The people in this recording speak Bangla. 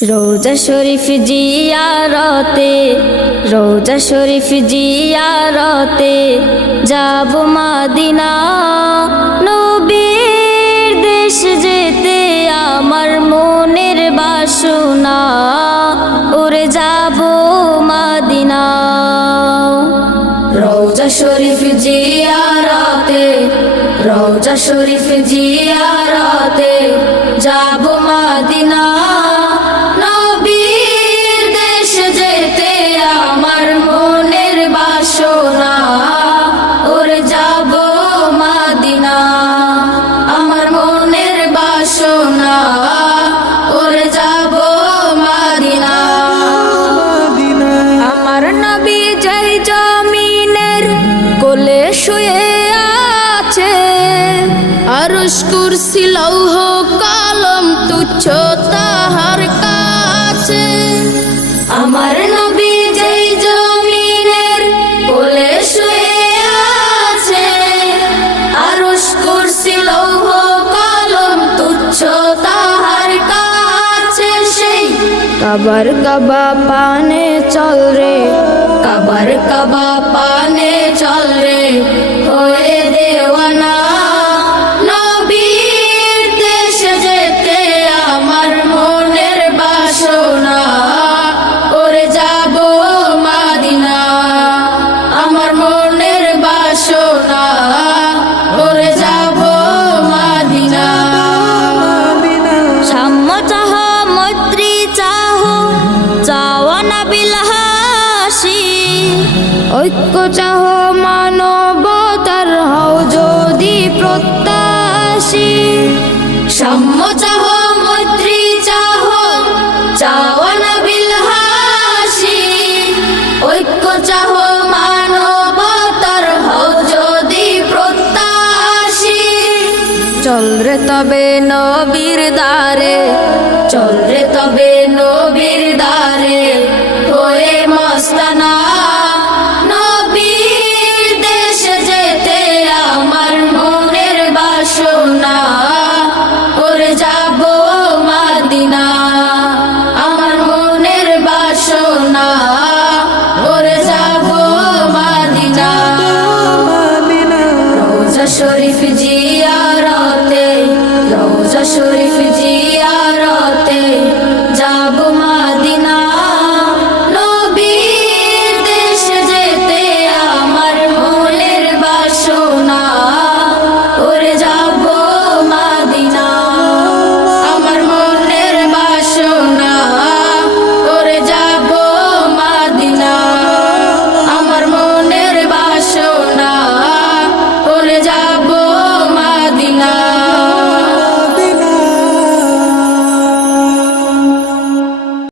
রোজা শরীফ জিয়ারতে, রোজা শরীফ জিয়ারতে যাব মদিনা। নবীর দেশ যেতে আমার মনের বাসনা, ওরে যাব মদিনা। রোজা শরীফ জিয়ারতে, রোজা শরীফ জিয়ারতে যাব মদিনা। নবীর দেশ যেতে আমার মনের বাসনা, ওরে যাব মদিনা। আমার মনের বাসনা, ওরে যাব মদিনা। আমার নবী যেই জমিনের কোলে শুয়ে আছে, আরশ কুরসি লৌহ কলম তুচ্ছ তাহার কাছে। আমার নবী যেই জমিনের কোলে শুয়ে আছে, আরশ কুরসি লৌহ কলম তুচ্ছ তাহার কাছে। সেই কাবার কাবা পানে চল রে, কাবার কাবা পানে চল রে, হয়ে দেওয়ানা। নবীর দেশে যেতে আমার মনের বাসনা, ওরে যাব মদিনা। আমার মনের বাসনা, ওরে যাব মদিনা। সাম্য চাহ মৈত্রী চাহ, চাওয়া না বিলাসী, ঐক্য চাহ মানবতার হও যদি প্রত্যাশী। সাম্য চাহ মৈত্রী চাহ, চাওয়া না বিলাসী, ঐক্য চাহ মানবতার হও যদি প্রত্যাশী। চল রে তবে নবীর দ্বারে, চল রে তবে নবীর দ্বারে, হয়ে মস্তানা।